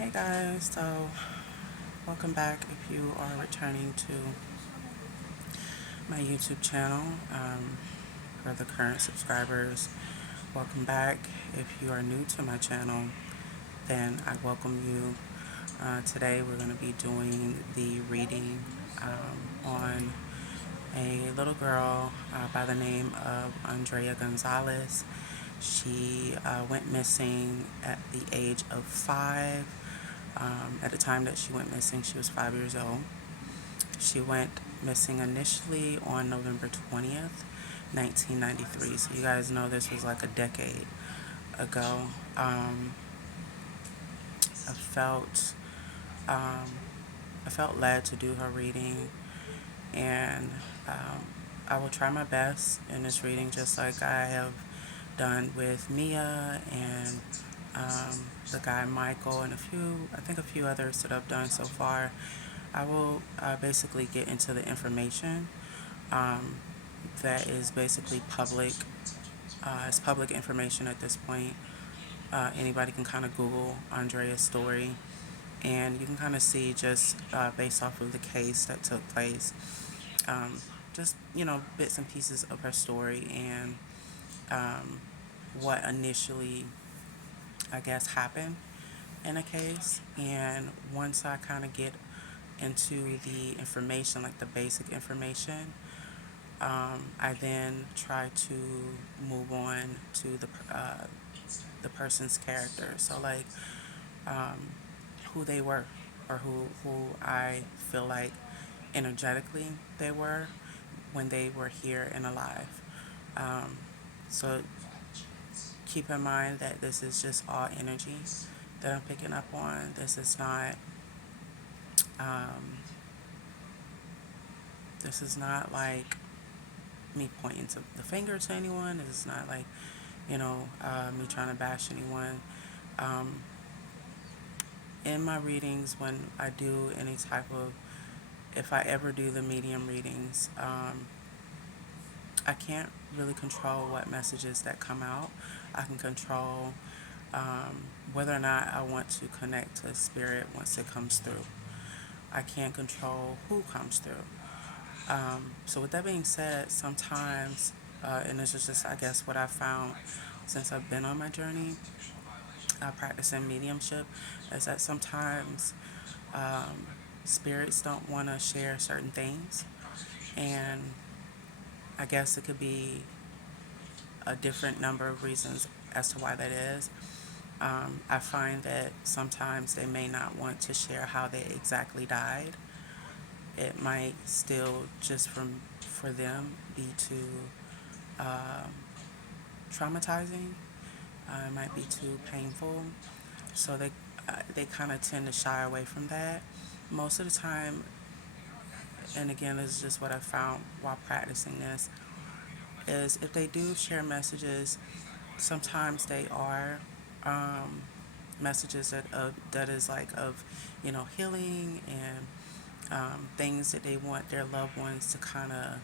Hey guys, so welcome back if you are returning to my YouTube channel. For the current subscribers, welcome back. If you are new to my channel, then I welcome you. Today we're going to be doing the reading on a little girl by the name of Andrea Gonzalez. She went missing at the age of 5. At the time that she went missing, she was 5 years old. She went missing initially on November 20th, 1993. So you guys know this was like a decade ago. I felt um, I felt led to do her reading, and I will try my best in this reading, just like I have done with Mia and the guy Michael and a few others that I've done so far. I will basically get into the information um, that is basically public. It's public information at this point. Anybody can kind of Google Andrea's story, and you can kind of see just based off of the case that took place, um, just bits and pieces of her story and um, what initially, I guess, happened in a case. And once I kind of get into the information, like the basic information, I then try to move on to the person's character. So like um, who they were, or who I feel like energetically they were when they were here and alive. Um, so keep in mind that this is just all energy that I'm picking up on. Um, this is not like me pointing to the finger to anyone. This is not like me trying to bash anyone. Um, in my readings, when I do any type of, if I ever do the medium readings, I can't really control what messages that come out. I can control whether or not I want to connect to spirit once it comes through. I can't control who comes through. So with that being said, sometimes, and this is just, I guess, what I found since I've been on my journey practicing mediumship, is that sometimes um, spirits don't want to share certain things, and I guess it could be a different number of reasons as to why that is. I find that sometimes they may not want to share how they exactly died. It might still just for them be too um, traumatizing. It might be too painful, so they kind of tend to shy away from that. Most of the time, and again, this is just what I found while practicing this, is if they do share messages, sometimes they are um, messages that is like of healing and things that they want their loved ones to kind of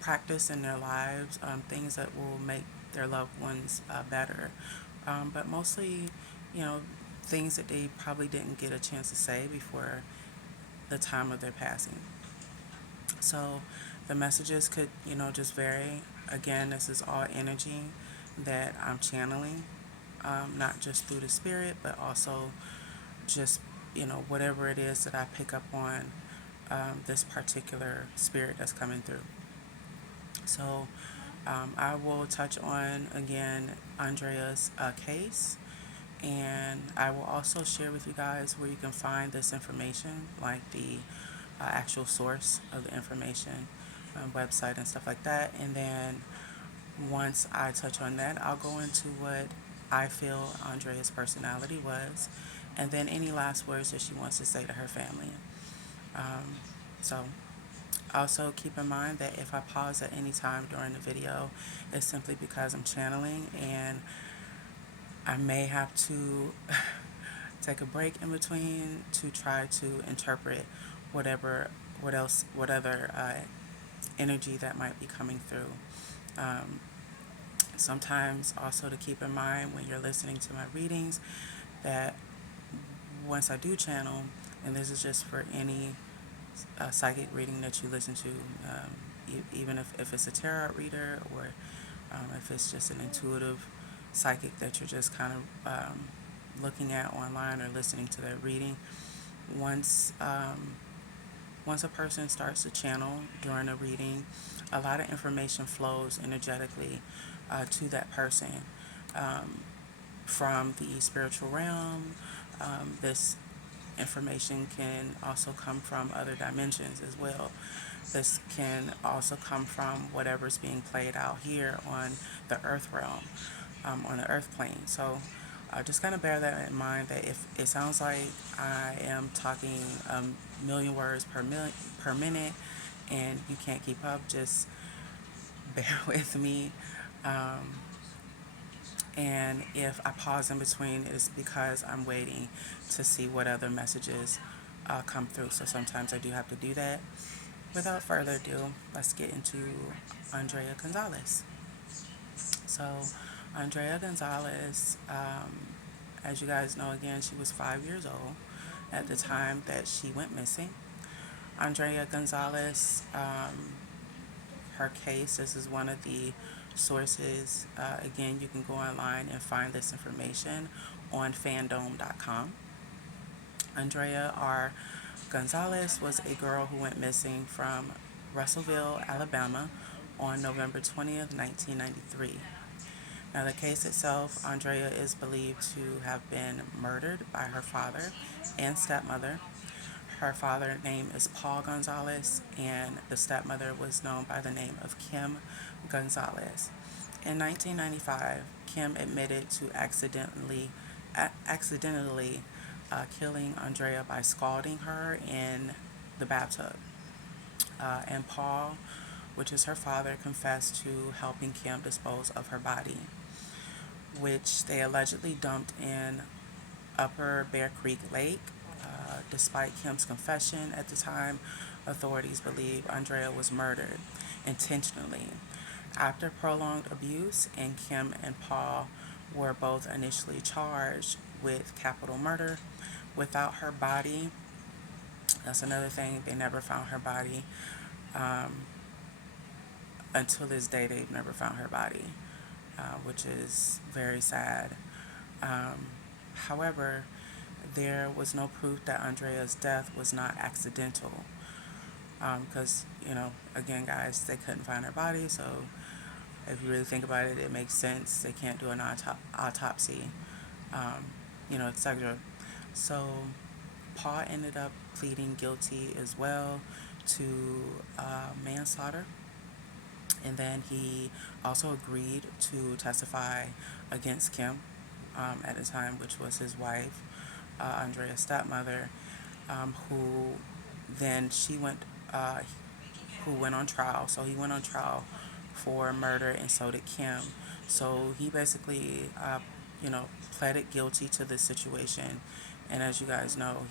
practice in their lives, things that will make their loved ones better. But mostly, you know, things that they probably didn't get a chance to say before the time of their passing. So the messages could, just vary. Again, this is all energy that I'm channeling, not just through the spirit, but also just, whatever it is that I pick up on this particular spirit that's coming through. So I will touch on again Andrea's case, and I will also share with you guys where you can find this information, like the actual source of the information, website, and stuff like that. And then once I touch on that, I'll go into what I feel Andrea's personality was, and then any last words that she wants to say to her family. Um, so also keep in mind that if I pause at any time during the video, it's simply because I'm channeling, and I may have to take a break in between to try to interpret whatever, what other energy that might be coming through. Um, Sometimes also to keep in mind when you're listening to my readings that once I do channel, and this is just for any psychic reading that you listen to, even if it's a tarot reader or if it's just an intuitive psychic that you're just kind of looking at online or listening to their reading. Once once a person starts to channel during a reading, a lot of information flows energetically to that person um, from the spiritual realm. This information can also come from other dimensions as well. This can also come from whatever's being played out here on the earth realm, on the earth plane. So just kind of bear that in mind that if it sounds like I am talking a million words per minute and you can't keep up, just bear with me. Um, and if I pause in between, it's because I'm waiting to see what other messages come through. So sometimes I do have to do that. Without further ado, let's get into Andrea Gonzalez. So, Andrea Gonzalez, as you guys know, again, she was 5 years old at the time that she went missing. Andrea Gonzalez, her case, this is one of the sources. Again, you can go online and find this information on fandom.com. Andrea R. Gonzalez was a girl who went missing from Russellville, Alabama on November 20th, 1993. Now, the case itself, Andrea is believed to have been murdered by her father and stepmother. Her father's name is Paul Gonzalez, and the stepmother was known by the name of Kim Gonzalez. In 1995, Kim admitted to accidentally killing Andrea by scalding her in the bathtub. And Paul, which is her father, confessed to helping Kim dispose of her body, which they allegedly dumped in Upper Bear Creek Lake. Despite Kim's confession at the time, authorities believe Andrea was murdered intentionally. After prolonged abuse, and Kim and Paul were both initially charged with capital murder without her body. That's another thing, they never found her body. Um, until this day, they've never found her body, which is very sad. Um, However, there was no proof that Andrea's death was not accidental. Because, again, guys, they couldn't find her body, so if you really think about it, it makes sense. They can't do an autopsy, etc. So, Paul ended up pleading guilty as well to manslaughter, and then he also agreed to testify against Kim at the time, which was his wife, Andrea's stepmother, who then who went on trial. So he went on trial for murder, and so did Kim. So he basically, pleaded guilty to this situation. And as you guys know,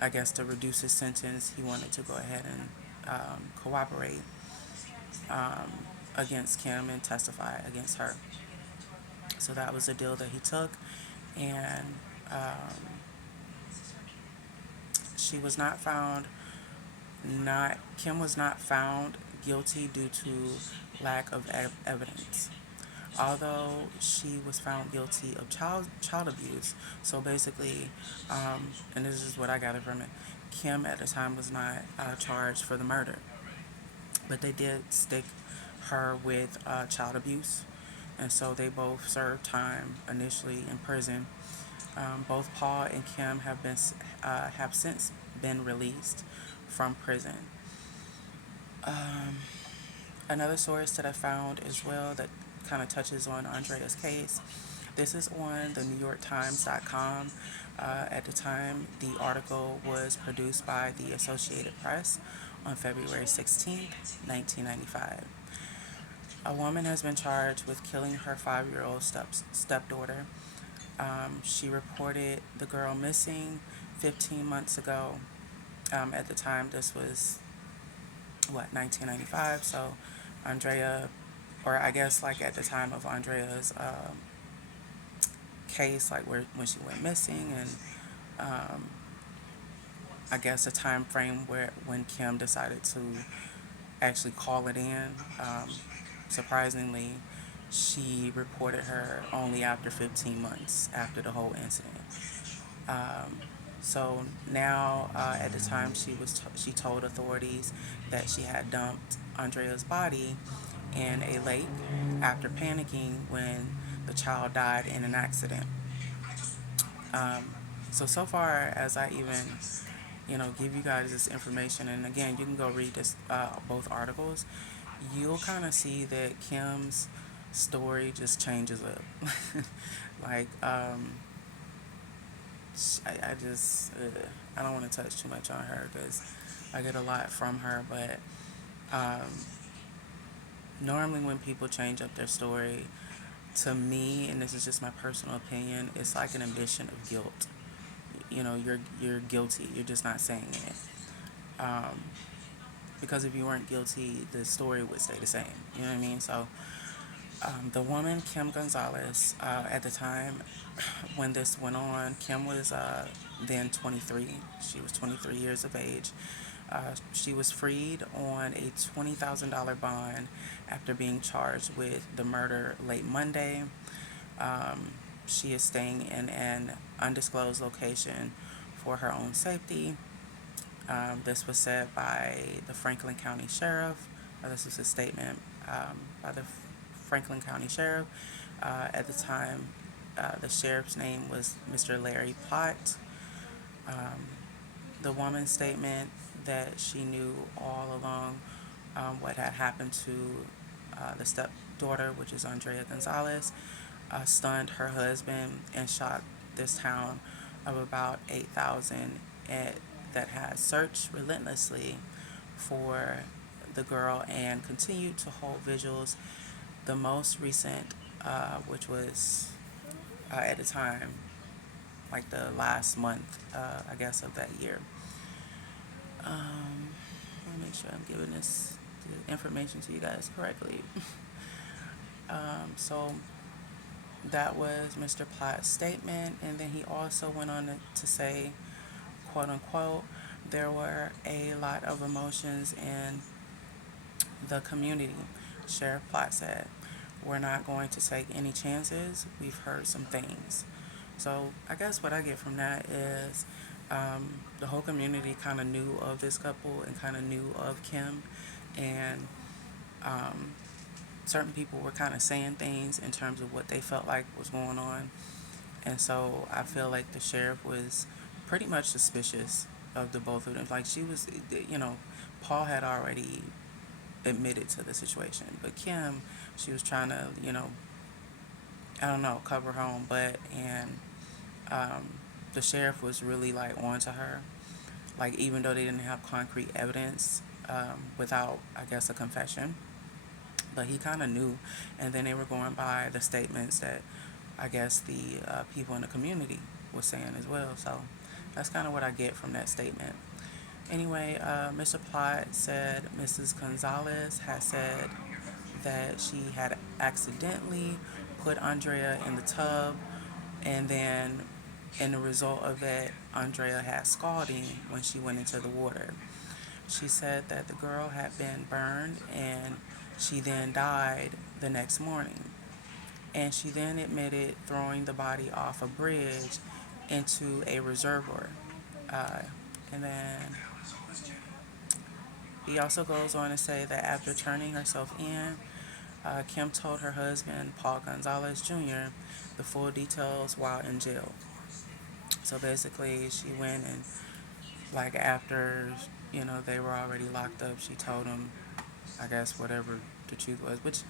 I guess to reduce his sentence, he wanted to go ahead and cooperate um, against Kim and testify against her. So that was the deal that he took, and she was not found not Kim was not found guilty due to lack of evidence. Although she was found guilty of child abuse, so basically, and this is what I gathered from it, Kim at the time was not charged for the murder, but they did stick her with child abuse, and so they both served time initially in prison. Both Paul and Kim have since been released from prison. Um, Another source that I found as well that kind of touches on Andrea's case. This is on the NewYorkTimes.com. At the time, the article was produced by the Associated Press on February 16th, 1995. A woman has been charged with killing her 5-year-old stepdaughter. She reported the girl missing 15 months ago. At the time, this was 1995. So Andrea or I guess like at the time of Andrea's case, like where when she went missing, and um, I guess a time frame where when Kim decided to actually call it in. Surprisingly, she reported her only after 15 months after the whole incident. Um, so now, at the time, she told authorities that she had dumped Andrea's body in a lake after panicking when the child died in an accident. Um, so far as I even give you guys this information, and again, you can go read this both articles. You'll kind of see that Kim's story just changes up. like I just I don't want to touch too much on her because I get a lot from her, but um, normally when people change up their story, to me, and this is just my personal opinion, it's like an admission of guilt. You're guilty. You're just not saying it. Um, because if you weren't guilty, the story would stay the same. You know what I mean? So the woman, Kim Gonzalez, at the time when this went on, Kim was then 23. She was 23 years of age. She was freed on a $20,000 bond after being charged with the murder late Monday. Um, she is staying in an undisclosed location for her own safety. This was said by the Franklin County Sheriff. This was a statement by the Franklin County Sheriff. At the time, the sheriff's name was Mr. Larry Pott. Um, the woman's statement that she knew all along what had happened to the stepdaughter, which is Andrea Gonzalez, stunned her husband and shocked this town of about 8,000 that had searched relentlessly for the girl and continued to hold vigils. The most recent, which was at the time, like the last month, I guess, of that year. Let me make sure I'm giving this information to you guys correctly. So that was Mr. Platt's statement, and then he also went on to say, quote unquote, there were a lot of emotions in the community. Sheriff Platt said, we're not going to take any chances. We've heard some things. So I guess what I get from that is the whole community kind of knew of this couple and kind of knew of Kim, and um, certain people were kind of saying things in terms of what they felt like was going on. And so I feel like the sheriff was pretty much suspicious of the both of them. Like she was, Paul had already admitted to the situation, but Kim, she was trying to, I don't know, cover her own butt, and the sheriff was really like on to her. Like even though they didn't have concrete evidence, without, I guess, a confession, but he kind of knew, and then they were going by the statements that I guess the people in the community was saying as well. So that's kind of what I get from that statement. Anyway, Mr. Plott said Mrs. Gonzalez had said that she had accidentally put Andrea in the tub, and then in the result of that, Andrea had scalding when she went into the water. She said that the girl had been burned and she then died the next morning. And she then admitted throwing the body off a bridge into a reservoir. Uh, and then he also goes on to say that after turning herself in, Kim told her husband, Paul Gonzalez Jr., the full details while in jail. So basically, she went and, like, after, they were already locked up, she told him, I guess, whatever the truth was, which,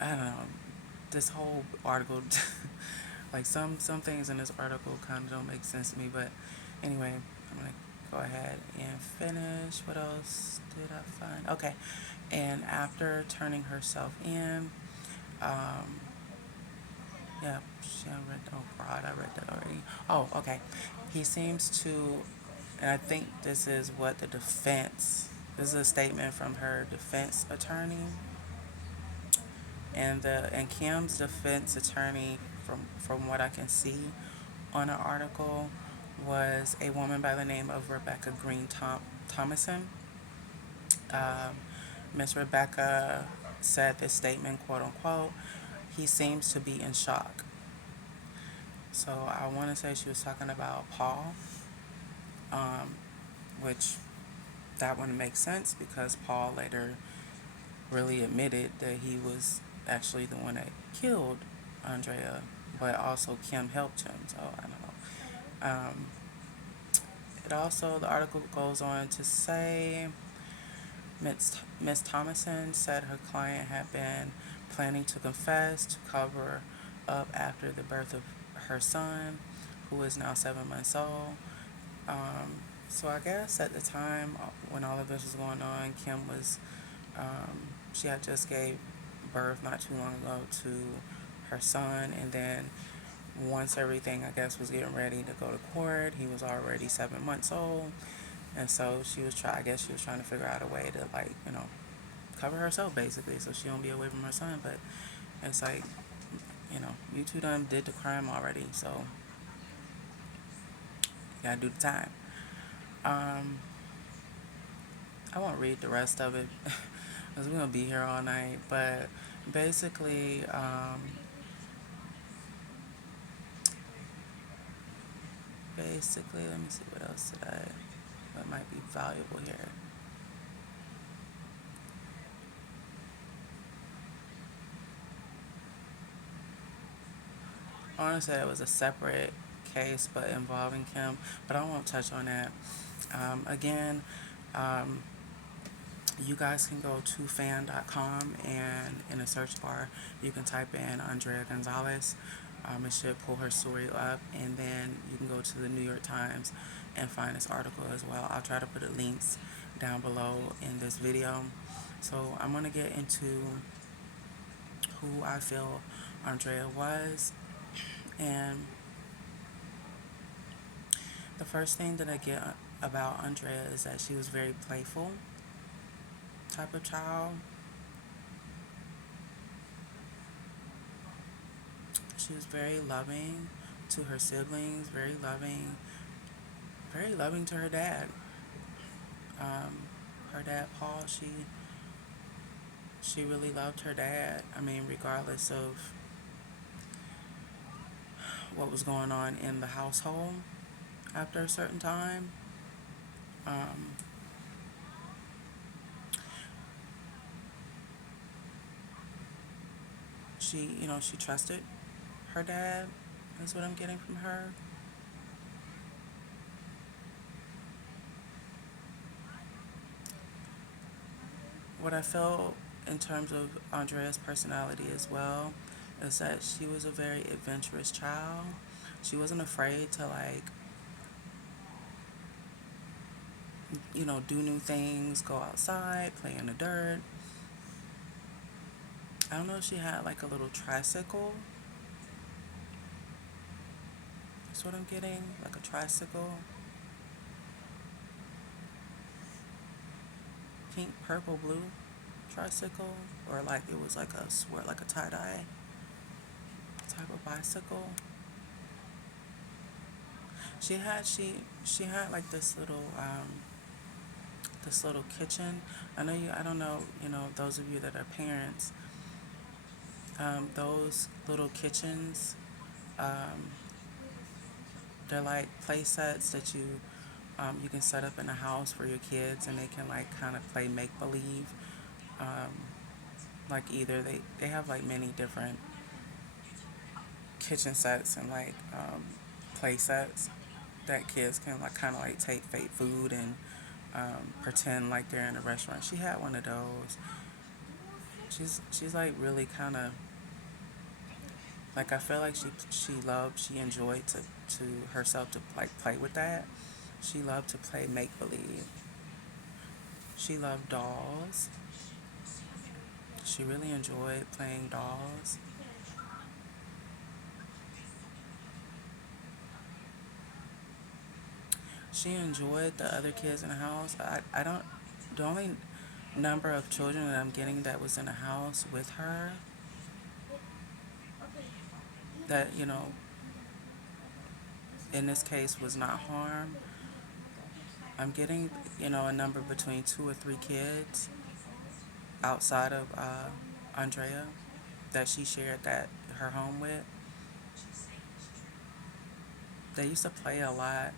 I don't know, this whole article, like, some things in this article kind of don't make sense to me, but anyway, I'm going to go ahead and finish. What else did I find? Okay. And after turning herself in, um, yeah, she I read. Oh God, I read that already. Oh, okay. He seems to, and I think this is what the defense. This is a statement from her defense attorney. And Kim's defense attorney, from what I can see on an article, was a woman by the name of Rebecca Green Thomason. Um, Miss Rebecca said this statement, quote unquote, he seems to be in shock. So I want to say she was talking about Paul, um, which that wouldn't make sense because Paul later really admitted that he was actually the one that killed Andrea, but also Kim helped him. So I don't know. It also, the article goes on to say Miss Thomason said her client had been planning to confess to cover up after the birth of her son, who is now 7 months old. Um, so I guess at the time when all of this was going on, Kim was, she had just gave birth not too long ago to her son, and then once everything I guess was getting ready to go to court, he was already 7 months old, and so I guess she was trying to figure out a way to like cover herself basically, so she don't be away from her son. But it's like you two done did the crime already, so you gotta do the time. Um, I won't read the rest of it because we're gonna be here all night. But basically, let me see what else what might be valuable here. I want to say it was a separate case, but involving Kim, but I won't touch on that. Again, um, you guys can go to fan.com, and in the search bar you can type in Andrea Gonzalez. It should pull her story up, and then you can go to the New York Times and find this article as well. I'll try to put the links down below in this video. So I'm going to get into who I feel Andrea was. And the first thing that I get about Andrea is that she was very playful type of child. She was very loving to her siblings, very loving to her dad. Her dad, Paul, she really loved her dad. I mean, regardless of what was going on in the household after a certain time. Um, she trusted her dad. That's what I'm getting from her. What I felt in terms of Andrea's personality as well is that she was a very adventurous child. She wasn't afraid to do new things, go outside, play in the dirt. I don't know if she had like a little tricycle. That's what I'm getting, like a tricycle. Pink, purple, blue tricycle, or like it was like like a tie-dye type of bicycle. She had like this little kitchen. I don't know, those of you that are parents, those little kitchens, um, they're like play sets that you can set up in a house for your kids, and they can like kind of play make believe. Um, like either they have like many different kitchen sets and like play sets that kids can like kind of like take fake food and pretend like they're in a restaurant. She had one of those. She's like really kind of like, I feel like she enjoyed to herself to like play with that. She loved to play make believe. She loved dolls. She really enjoyed playing dolls. She enjoyed the other kids in the house. I don't, the only number of children that I'm getting that was in the house with her that, in this case was not harm. I'm getting, a number between 2 or 3 kids outside of Andrea that she shared that her home with. They used to play a lot.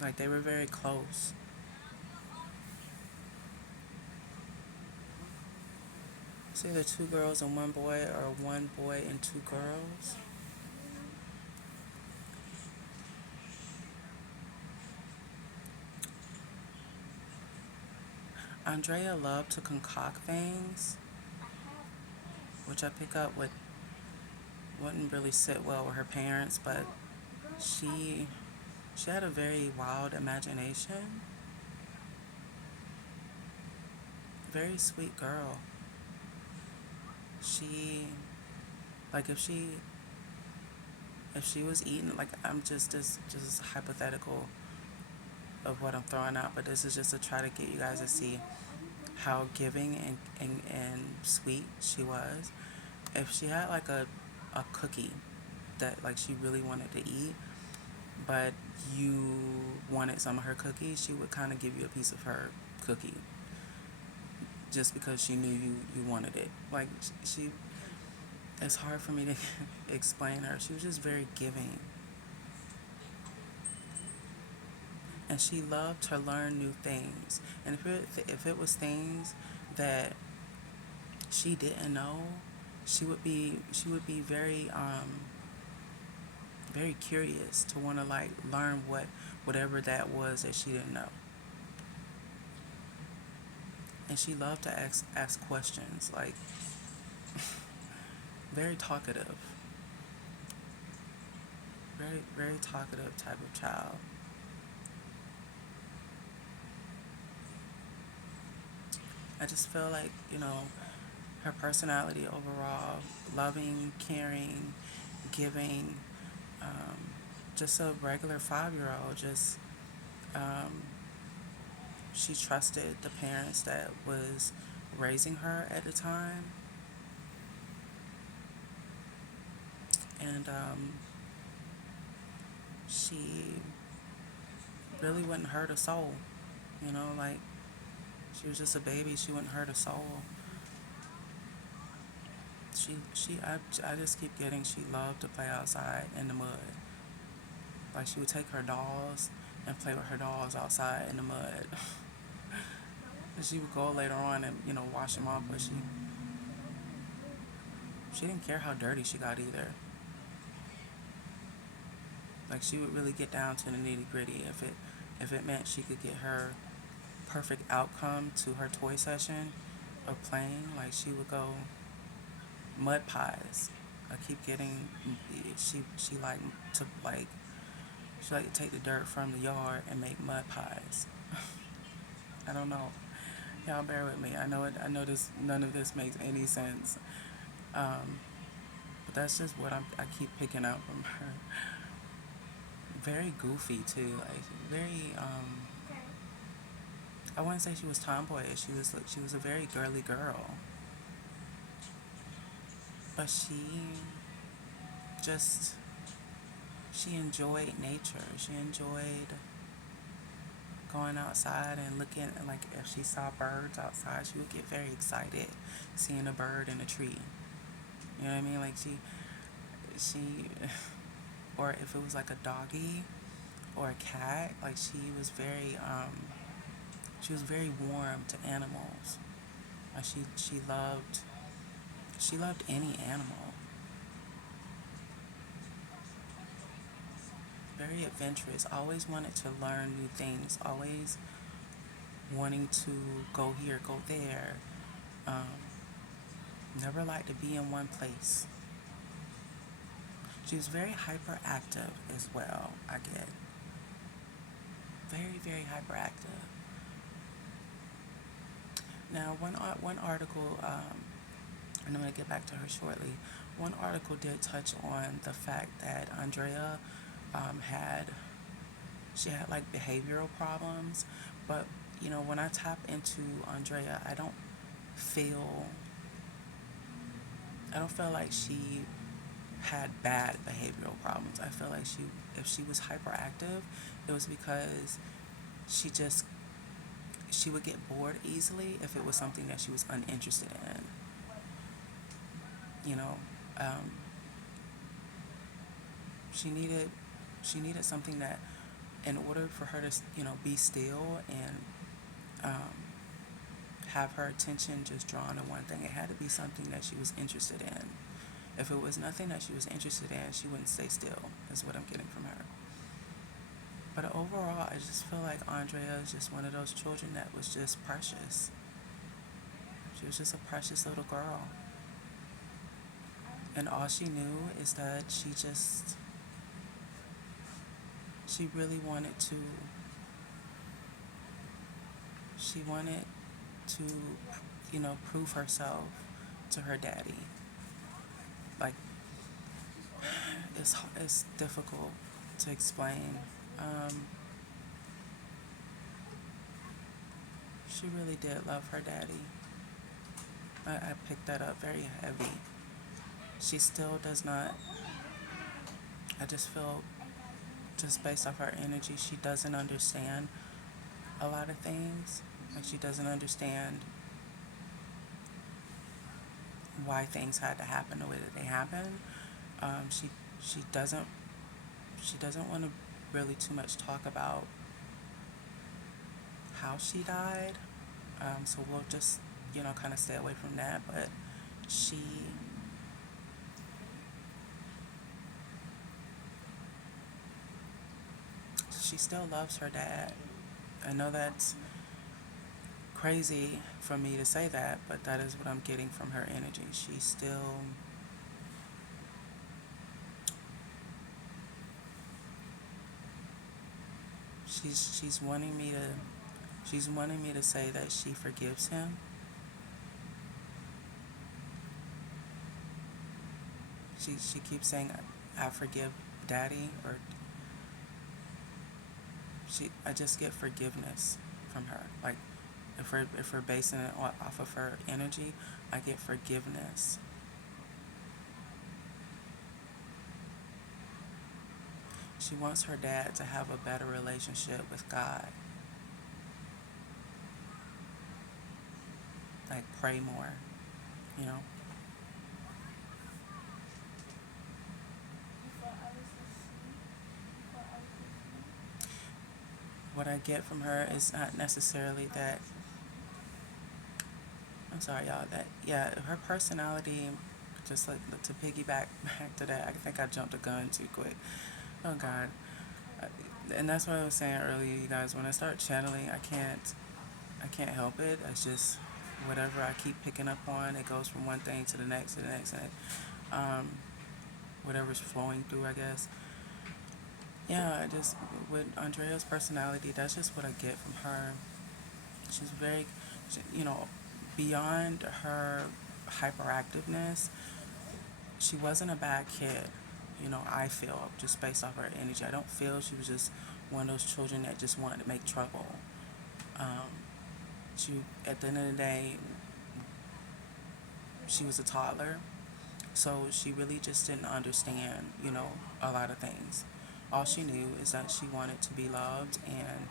Like they were very close. It's either 2 girls and 1 boy, or 1 boy and 2 girls. Andrea loved to concoct things, which I pick up with wouldn't really sit well with her parents, but she she had a very wild imagination. Very sweet girl. She like if she was eating, like, I'm just hypothetical of what I'm throwing out, but this is just to try to get you guys to see how giving and sweet she was. If she had like a cookie that like she really wanted to eat, but you wanted some of her cookies, she would kind of give you a piece of her cookie just because she knew you wanted it. Like she it's hard for me to explain her. She was just very giving. And she loved to learn new things. And if it was things that she didn't know, she would be very curious to want to like learn whatever that was that she didn't know. And she loved to ask questions, like very talkative, very talkative type of child. I just feel like, her personality overall, loving, caring, giving, um, just a regular 5-year old. Just um, she trusted the parents that was raising her at the time, and she really wouldn't hurt a soul. Like she was just a baby. She wouldn't hurt a soul. I just keep getting. She loved to play outside in the mud. Like she would take her dolls and play with her dolls outside in the mud. And she would go later on and wash them off, but she didn't care how dirty she got either. Like she would really get down to the nitty gritty. If it meant she could get her perfect outcome to her toy session of playing, like she would go mud pies. I keep getting she like to like she like to take the dirt from the yard and make mud pies. I don't know. Y'all bear with me. I know this. None of this makes any sense. Um, but that's just what I keep picking up from her. Very goofy too. Like very. I wouldn't say she was tomboyish. She was a very girly girl. But just she enjoyed nature. She enjoyed going outside and looking, and like if she saw birds outside, she would get very excited seeing a bird in a tree. You know what I mean? Like she or if it was like a doggy or a cat, like she was very warm to animals. Like she loved any animal. Very adventurous. Always wanted to learn new things. Always wanting to go here, go there. Um, Never liked to be in one place. She was very hyperactive as well. I get very, very hyperactive. Now, one article, and I'm going to get back to her shortly. One article did touch on the fact that Andrea had she had like behavioral problems, but when I tap into Andrea, feel I don't feel like she had bad behavioral problems. I feel like if she was hyperactive, it was because she just she would get bored easily if it was something that she was uninterested in. You know, um, she needed she needed something that, in order for her to be still and um, have her attention just drawn to one thing, it had to be something that she was interested in. If it was nothing that she was interested in, she wouldn't stay still. Is what I'm getting from her. But overall, I just feel like Andrea is just one of those children that was just precious. She was just a precious little girl. And all she knew is that she really she wanted to, prove herself to her daddy. Like, it's difficult to explain. Um, she really did love her daddy. I picked that up very heavy. She still does not, I just feel, just based off her energy, she doesn't understand a lot of things. Like, she doesn't understand why things had to happen the way that they happened. Um, she she doesn't she doesn't want to really too much talk about how she died. So we'll just kind of stay away from that. But she she still loves her dad. I know that's crazy for me to say that, but that is what I'm getting from her energy. She's wanting me to say that she forgives him. She keeps saying, I forgive daddy, or I just get forgiveness from her. Like, if we're basing it off of her energy, I get forgiveness. She wants her dad to have a better relationship with God. Like, pray more, you know. What I get from her is not necessarily that. I'm sorry, y'all. That, yeah, her personality. Just like to piggyback back to that, I think I jumped a gun too quick. Oh God. Uh, And that's what I was saying earlier, you guys. When I start channeling, I can't help it. It's just whatever I keep picking up on. It goes from one thing to the next, to the next, and um, whatever's flowing through, I guess. Yeah, I just, with Andrea's personality, that's just what I get from her. She's very, you know, beyond her hyperactiveness. She wasn't a bad kid. I feel, just based off her energy. I don't feel she was just one of those children that just wanted to make trouble. Um, she, at the end of the day, she was a toddler, so she really just didn't understand, a lot of things. All she knew is that she wanted to be loved and,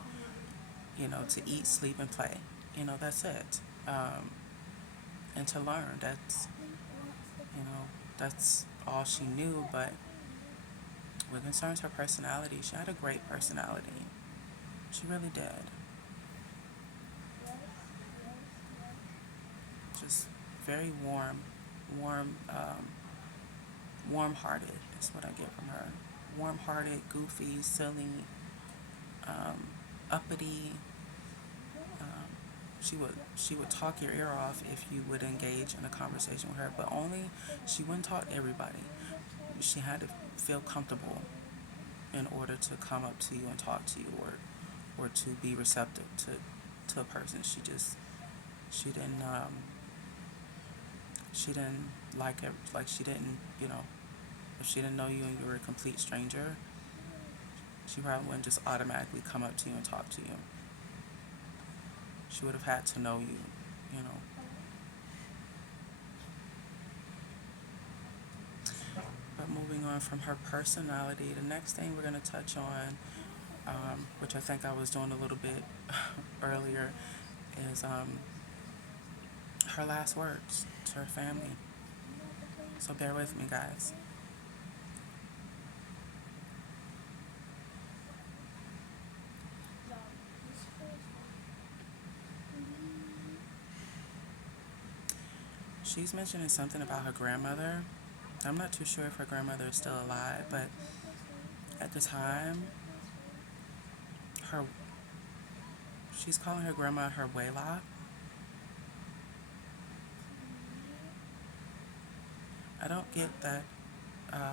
to eat, sleep, and play. That's it. And to learn. You know, that's all she knew. But when it concerns her personality, she had a great personality. She really did. Just very warm, warm-hearted is what I get from her. Warm-hearted, goofy, silly, um, uppity. Um, she would talk your ear off if you would engage in a conversation with her, but only she wouldn't talk to everybody. She had to feel comfortable in order to come up to you and talk to you, or to be receptive to a person. She didn't she didn't like it, like she didn't, if she didn't know you and you were a complete stranger, she probably wouldn't just automatically come up to you and talk to you. She would have had to know you, you know. on from her personality, the next thing we're going to touch on, which I think I was doing a little bit earlier, is her last words to her family. So bear with me, guys. She's mentioning something about her grandmother. I'm not too sure if her grandmother is still alive, but at the time, her she's calling her grandma her Wayla. I don't get that. I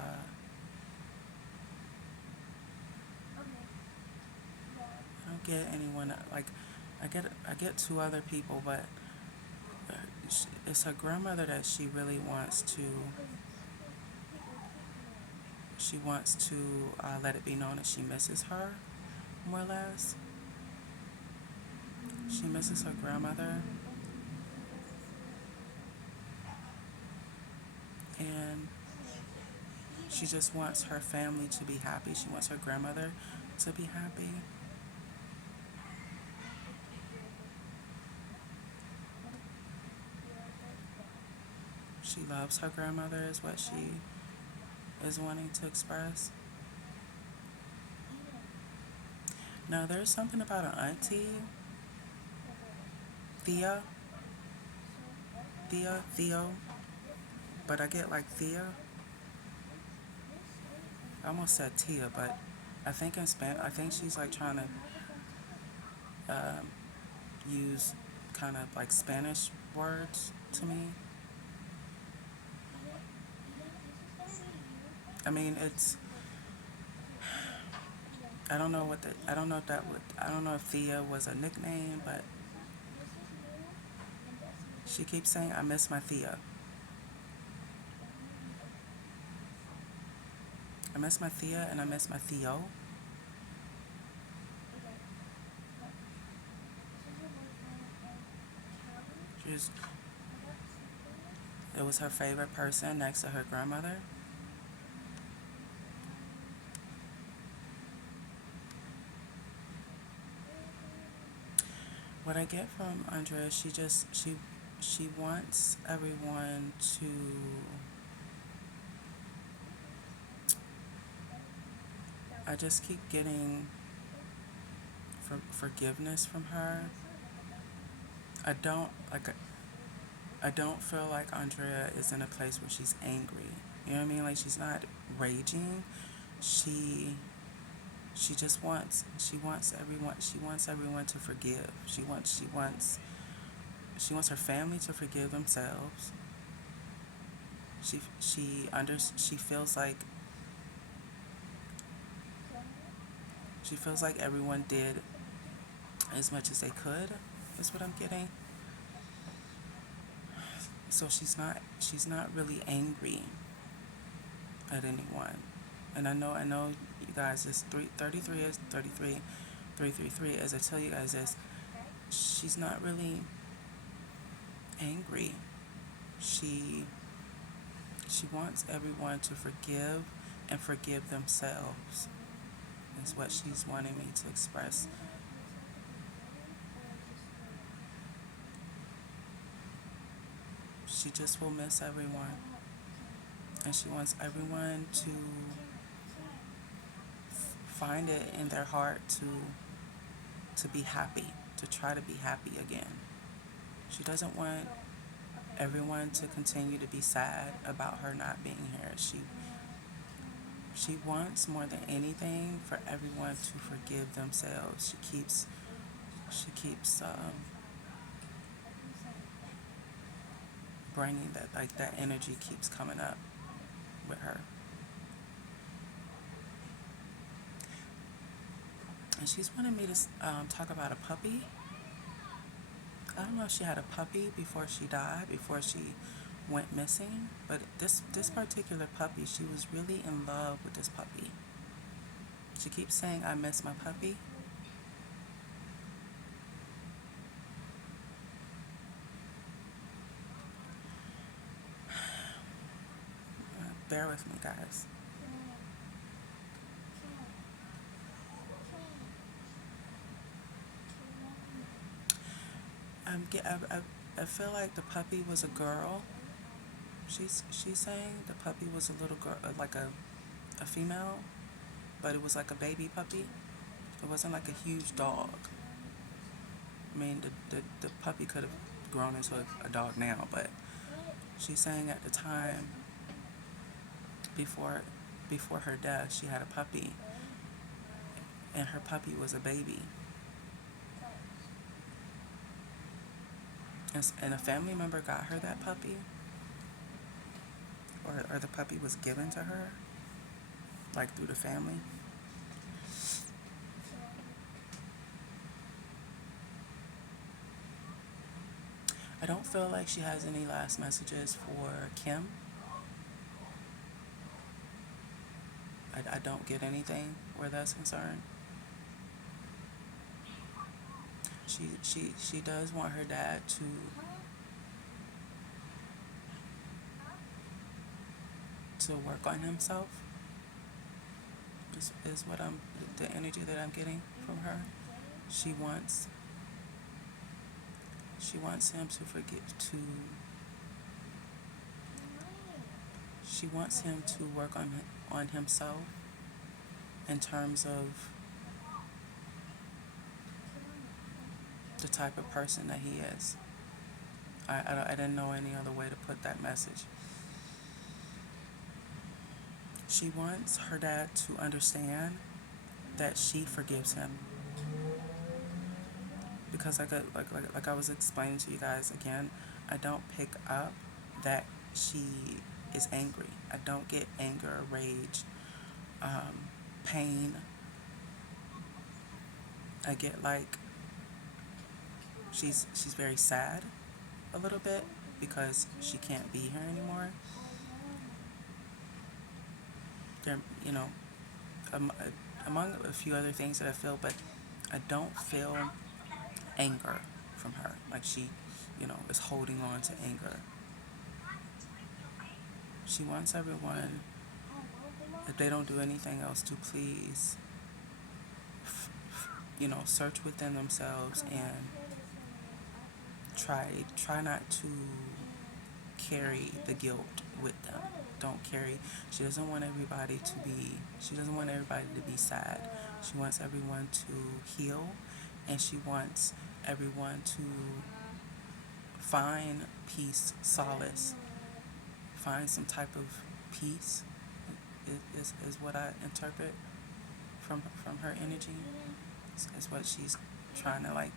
don't get anyone like. I get two other people, but it's her grandmother that she really wants to. She wants to let it be known that she misses her, more or less. She misses her grandmother, and she just wants her family to be happy. She wants her grandmother to be happy. She loves her grandmother, is what she is wanting to express. Now, there's something about an auntie, Thea, Theo, but I get like Thea. I almost said Tia, but I think in Spanish, I think she's like trying to use kind of like Spanish words to me. I mean, it's I don't know what the I don't know if that would I don't know if Thea was a nickname, but she keeps saying I miss my Thea. I miss my Thea and I miss my Theo. She was, it was her favorite person next to her grandmother. What I get from Andrea, she wants everyone to. I just keep getting forgiveness from her. I don't like. I don't feel like Andrea is in a place where she's angry. You know what I mean? Like she's not raging. She she wants everyone to forgive. She wants her family to forgive themselves. She feels like everyone did as much as they could. Is what I'm getting. So she's not really angry at anyone. And I know you guys, this 33 is 33, 333, as I tell you guys this, she's not really angry. She she wants everyone to forgive and forgive themselves. Is what she's wanting me to express. She just will miss everyone. And she wants everyone to find it in their heart to be happy, to try to be happy again. She doesn't want everyone to continue to be sad about her not being here. She wants more than anything for everyone to forgive themselves. She keeps bringing that, like that energy keeps coming up with her. And she's wanted me to talk about a puppy. I don't know if she had a puppy before she died, before she went missing, but this particular puppy, she was really in love with this puppy. She keeps saying, "I miss my puppy." Bear with me, guys. I feel like the puppy was a girl. She's saying the puppy was a little girl, like a female, but it was like a baby puppy. It wasn't like a huge dog. I mean, the puppy could have grown into a dog now, but she's saying at the time before before her death, she had a puppy, and her puppy was a baby, and a family member got her that puppy, or the puppy was given to her, like through the family. I don't feel like she has any last messages for Kim. I don't get anything where that's concerned. She does want her dad to work on himself. Is what I'm the energy that I'm getting from her. She wants she wants him to forget to she wants him to work on himself in terms of the type of person that he is. I didn't know any other way to put that message. She wants her dad to understand that she forgives him because like I was explaining to you guys again, I don't pick up that she is angry. I don't get anger, rage, pain. I get like she's very sad a little bit because she can't be here anymore. There, you know, um, among a few other things that I feel, but I don't feel anger from her. Like she, is holding on to anger. She wants everyone, if they don't do anything else, to please, search within themselves and try not to carry the guilt with them. Don't carry. She doesn't want everybody to be. She doesn't want everybody to be sad. She wants everyone to heal, and she wants everyone to find peace, solace, find some type of peace. Is what I interpret from her energy. Is what she's trying to like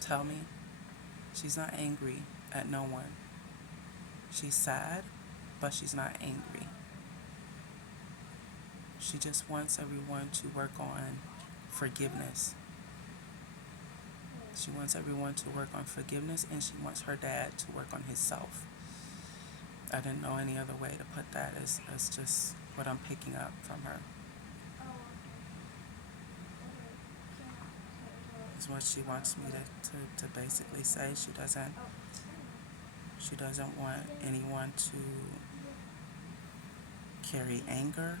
tell me. She's not angry at no one. She's sad, but she's not angry. She just wants everyone to work on forgiveness. She wants everyone to work on forgiveness, and she wants her dad to work on himself. I didn't know any other way to put that as just what I'm picking up from her. Is what she wants me to basically say. She doesn't want anyone to carry anger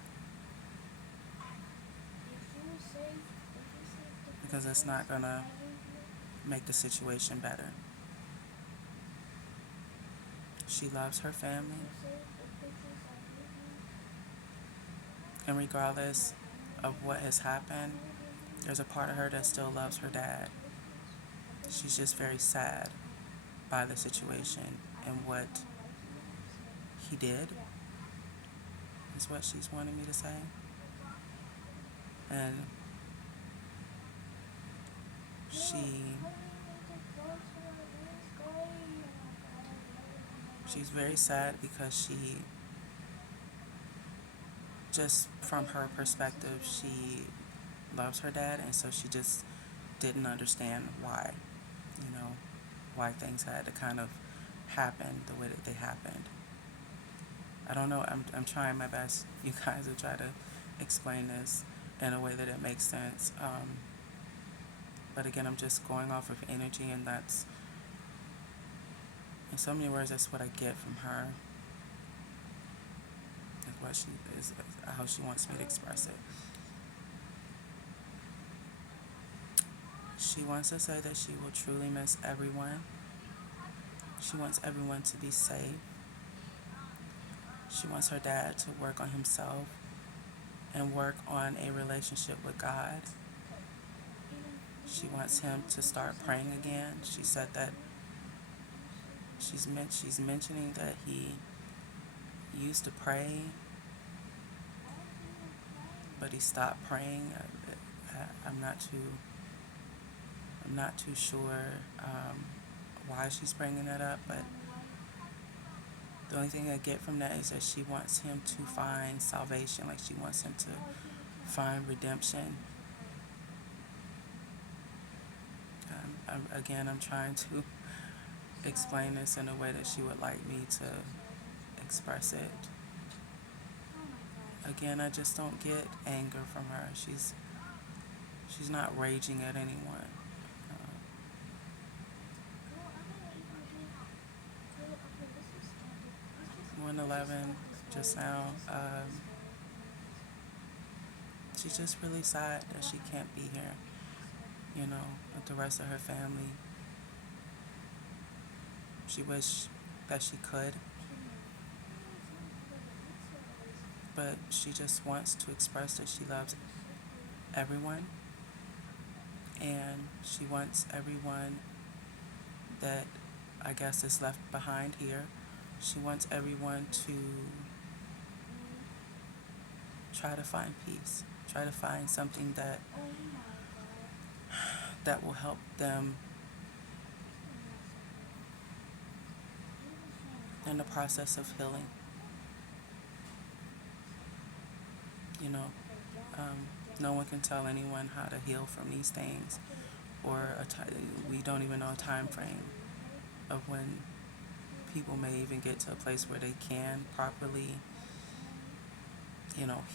because it's not gonna make the situation better. She loves her family, and regardless of what has happened, there's a part of her that still loves her dad. She's just very sad by the situation and what he did, is what she's wanting me to say. And she's very sad because just from her perspective, she loves her dad, and so she just didn't understand why things had to kind of happen the way that they happened. I don't know. I'm trying my best, you guys, to try to explain this in a way that it makes sense. But again, I'm just going off of energy, and that's, in so many words, that's what I get from her. That's what she is, how she wants me to express it. She wants to say that she will truly miss everyone. She wants everyone to be safe. She wants her dad to work on himself and work on a relationship with God. She wants him to start praying again. She said that she's mentioning that he used to pray, but he stopped praying. I'm not too I'm not too sure why she's bringing that up, but the only thing I get from that is that she wants him to find salvation, like she wants him to find redemption. I'm trying to explain this in a way that she would like me to express it. Again, I just don't get anger from her. She's not raging at anyone. 111 just now. She's just really sad that she can't be here, with the rest of her family. She wish that she could, but she just wants to express that she loves everyone, and she wants everyone that I guess is left behind here. She wants everyone to try to find peace, try to find something that will help them in the process of healing. You know, no one can tell anyone how to heal from these things, or we don't even know a time frame of when people may even get to a place where they can properly,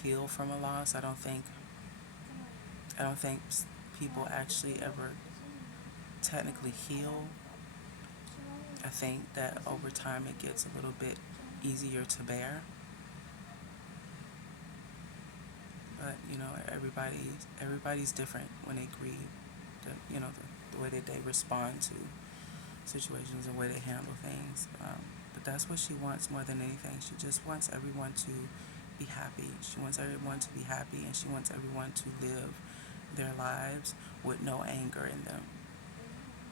heal from a loss. I don't think people actually ever technically heal. I think that over time it gets a little bit easier to bear. But everybody's different when they grieve. The way that they respond to situations, the way they handle things. But that's what she wants more than anything. She just wants everyone to be happy. She wants everyone to be happy, and she wants everyone to live their lives with no anger in them.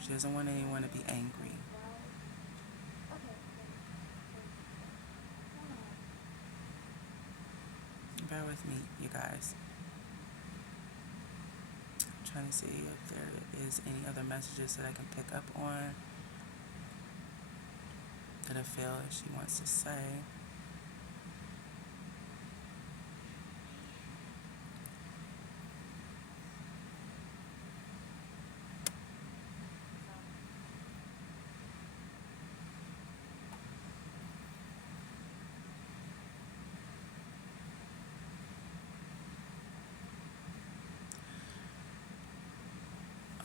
She doesn't want anyone to be angry. Bear with me, you guys. I'm trying to see if there is any other messages that I can pick up on that I feel that she wants to say.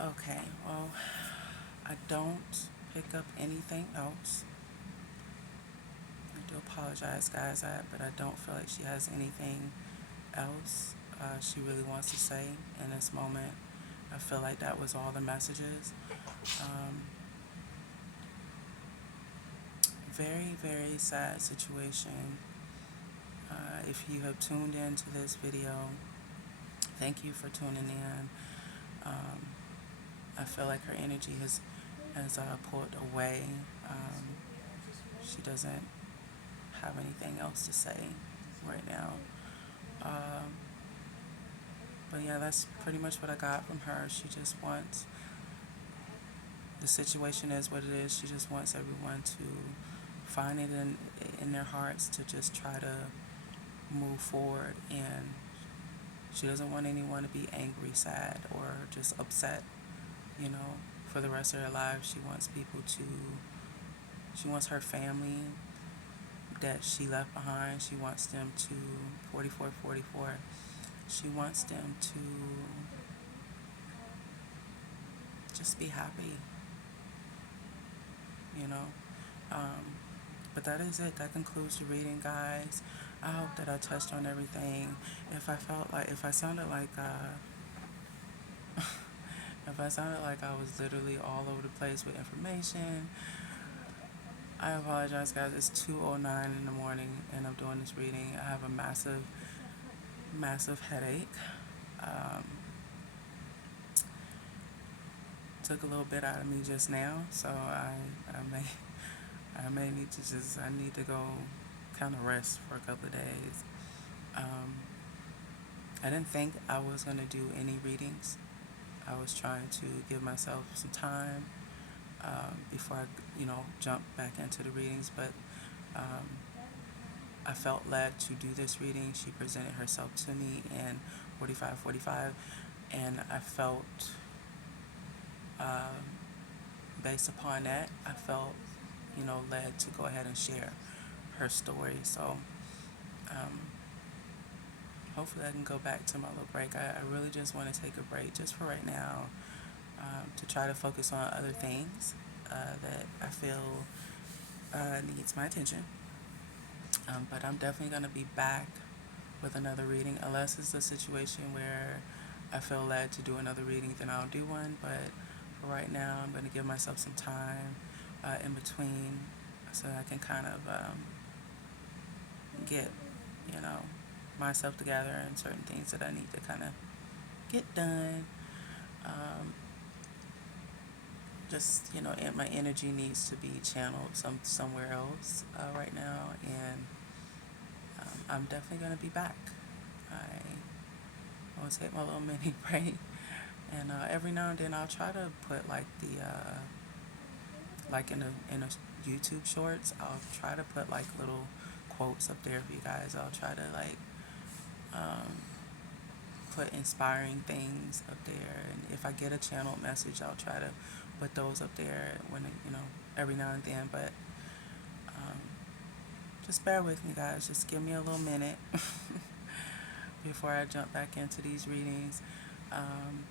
Okay, well, I don't pick up anything else. I do apologize, guys, but I don't feel like she has anything else she really wants to say in this moment. I feel like that was all the messages. Um, Very, very sad situation. If you have tuned into this video, thank you for tuning in. Um, I feel like her energy has pulled away. She doesn't have anything else to say right now. Um, but yeah, that's pretty much what I got from her. She just wants, the situation is what it is. She just wants everyone to find it in their hearts to just try to move forward, and she doesn't want anyone to be angry, sad, or just upset, for the rest of their lives. She wants her family that she left behind, she wants them to, 4444, she wants them to just be happy, you know. But that is it. That concludes the reading, guys. I hope that I touched on everything. If I sounded like If I sounded like I was literally all over the place with information, I apologize, guys. It's 2:09 in the morning, and I'm doing this reading. I have a massive, massive headache. Um, Took a little bit out of me just now, so I may need to I need to go kind of rest for a couple of days. Um, I didn't think I was gonna do any readings. I was trying to give myself some time before I, jump back into the readings, but um, I felt led to do this reading. She presented herself to me in 45:45, and I felt, um, based upon that, I felt, led to go ahead and share her story. So um, hopefully I can go back to my little break. I really just want to take a break just for right now, to try to focus on other things that I feel needs my attention. But I'm definitely going to be back with another reading, unless it's a situation where I feel led to do another reading, then I'll do one. But for right now, I'm going to give myself some time in between so I can kind of get, you know, myself together and certain things that I need to kind of get done. Um, just and my energy needs to be channeled somewhere else right now, and I'm definitely gonna be back. I will take my little mini break, and every now and then I'll try to put like the like in a YouTube shorts. I'll try to put like little quotes up there for you guys. I'll try to like um, put inspiring things up there, and if I get a channeled message, I'll try to put those up there when every now and then. But um, just bear with me, guys. Just give me a little minute before I jump back into these readings. Um,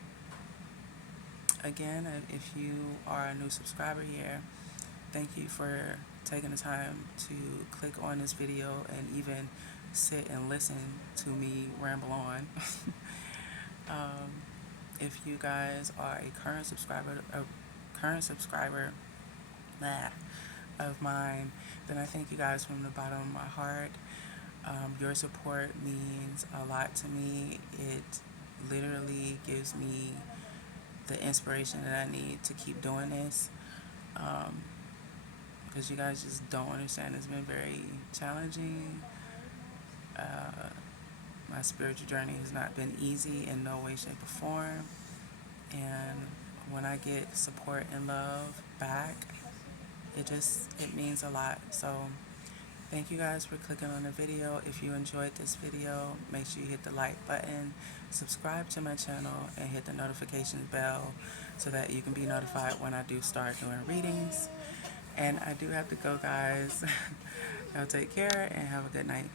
Again, if you are a new subscriber here, thank you for taking the time to click on this video and even sit and listen to me ramble on. um, if you guys are a current subscriber nah, of mine, then I thank you guys from the bottom of my heart. Your support means a lot to me. It literally gives me the inspiration that I need to keep doing this. Because you guys just don't understand. It's been very challenging. Uh, my spiritual journey has not been easy in no way, shape, or form. And when I get support and love back, it means a lot. So thank you guys for clicking on the video. If you enjoyed this video, make sure you hit the like button, subscribe to my channel, and hit the notifications bell so that you can be notified when I do start doing readings. And I do have to go, guys. Y'all take care and have a good night.